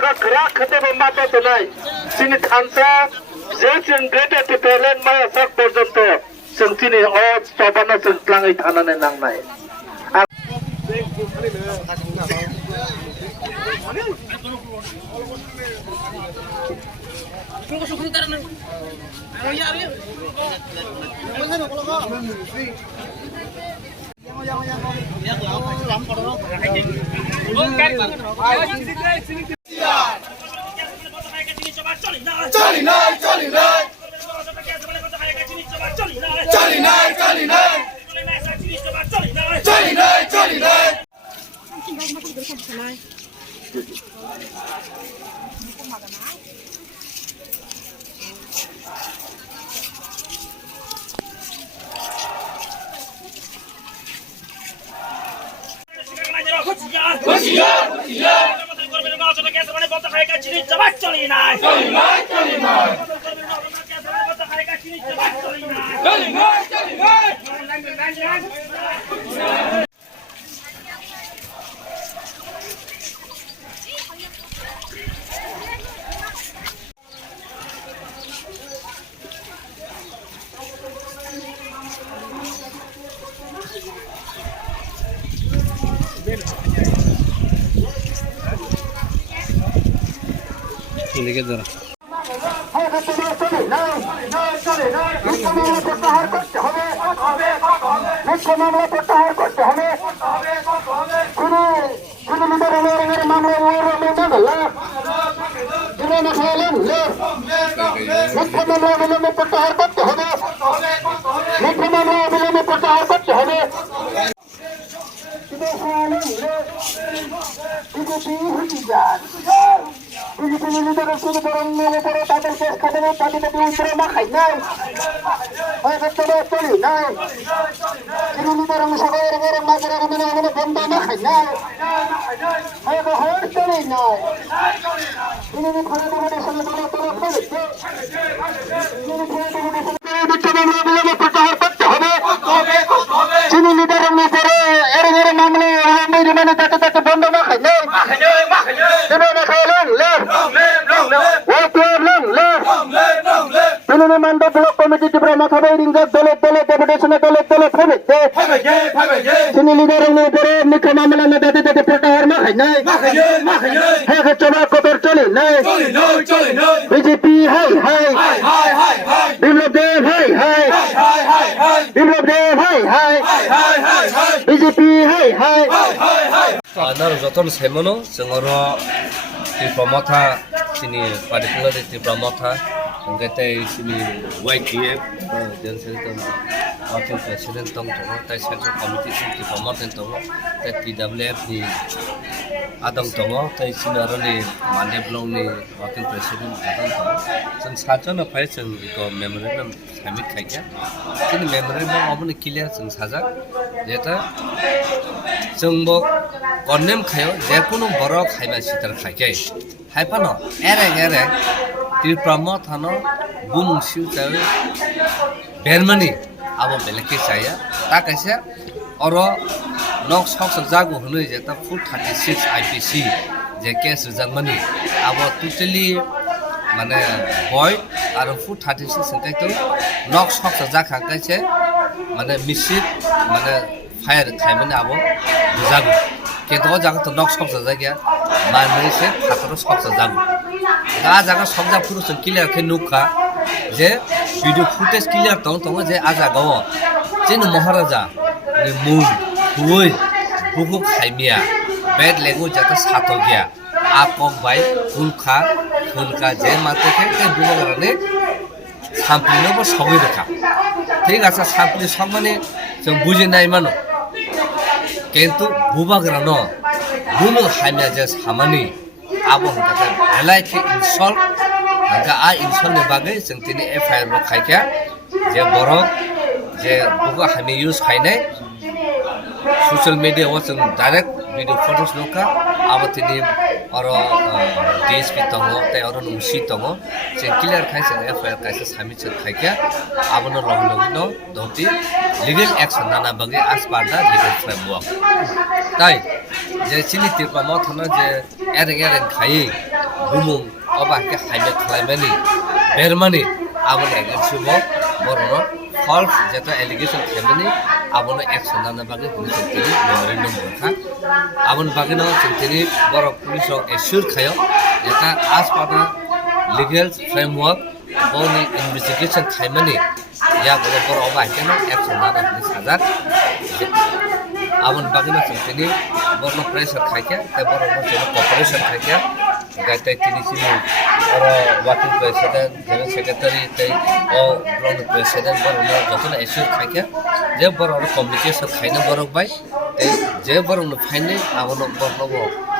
jaga gerak ketemu mata tunai sini tansa যেন greater টিপেলেন মায়া সাক পর্যন্ত সঙ্গিনী ও সবানা সঙ্গলাঙই থানানে নাংনাই Charlie Night, Charlie Night, Charlie Night, Charlie Night, Charlie Night, Charlie Night. ini ke jara তাদের শেষ খাতে তাদের উত্তরে মাখাই নাই চলি নাই নিজের অংশ মাঝের বন্ধ মাখাই নাই চলি নাই প্রত্যাহার করতে হবে চিনি লিডারের উপরে এর মামলা মানে তাতে তাতে বন্ধ মাখাই নাই Manda blok komiti di Brahma Sabay ringkat dole deputation dole pemit sini leader ini bere nikah mamala na dati pertahar makai nai hai coba kotor coli nai BJP hai Biplab Dev hai Biplab Dev hai BJP hai anar joton semono jengoro di promotha sini particular di promotha Angkata sini YTF dan serta wakil presiden tong tongo, tai central committee sini promoten tongo, tai TWF ni adang tongo, tai sini orang ni mande blong ni wakil presiden adang tongo. Sen saja na pai sen ko memorandum kami kaya, sini memorandum apa ni clear sen saja, jeta sengbo konem kaya, jekono borok kaya masih terkaya, hai pano, ereng. Di Pramothano bung siu cawe Bermani abo belaki saya tak aja oro nok sok jago hunu jeta full 36 IPC je case Germany abo totally মানে boy aro full 36 sengkai to nok sok jaga kaise মানে misit মানে fire khaimani abo jago কিন্তু জায়গা তো knock সব জায়গা মানে সে হাতর সব জায়গা গা জায়গা সব জায়গা পুরো ক্লিয়ার কে নুকা যে ভিডিও ফুটেজ ক্লিয়ার তং যে আজা গাও যেন মহারাজা মুন হুই বুকু খাইমিয়া বেড লেগু যাতে সাতো গিয়া আকক বাই খুলকা যে মাতে কে বুগারানে সামপ্লিনবো সবই রেখা ঠিক আছে সামপ্লি সব মানে जों বুঝিনাই মানো কিন্তু বুবাগ্রানো বুনো হাইমিয়া যে সামানি আবো হंका এলাইকে ইনসল হंका আ ইনসলनि बागै जों दिनै एफआईआर रो खायखा जे बरक जे बुगा हाइमि इउज खायनाय सोशल मीडिया व जों डाइरेक्ट भिडियो फटोस नुका आबो दिनै अरो डीएसपी दङो ताय अरो नमुसि दङो जे क्लियर खायसे एफआईआर खायसे सामिट खायखा आबोनो लंनो दति लीगल एक्शन नाना बागै as per the legal framework ताई जे सिनि तिरपा मथनो जे एरें खायि bumung oba ke haime khlaimani bermani abone against bo borno false যেটা allegation khamani abone action nana bagi police tini memorandum rakha abon bagi no tini boro police assure khayo এটা as pada legal framework boni investigation khamani ya boro oba ke no action nana police hazard abon bagi no tini borno pressure khaike te borno cooperation khaike gaita tini sini oro working president general secretary tai o block president borno jotona issue khaike je borno communication khaina borok bai tai je borno faine abono borno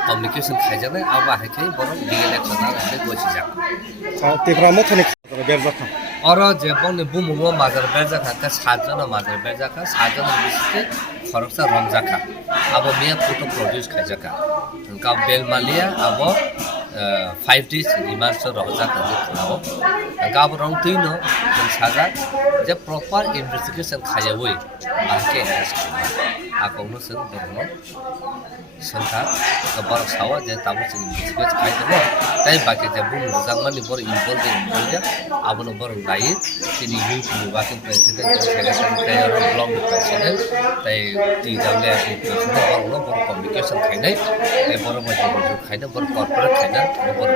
communication khaijane aba hakai borno legal action na ase gochijak तेग्रामो थने बेरजाखा oro je bongni bumumo mazar berjaka ka sajona mazar berjaka sajona bisite khoroksa romjaka abo miya photo produce khaijaka ka belmalia abo 5 days remand so rohjaka abo ka abo rong tuino saja je proper investigation khajawoi ake arrest akongno sing borno sangka ka bar sawa je tabu sing investigate khaidemo tai baki je bum jangmani bor involved in abono bor lai tini youth working president secretary tai aro block president tai TWA president borno bor communication khainai tai bor bor khaina bor corporate khaina bor bor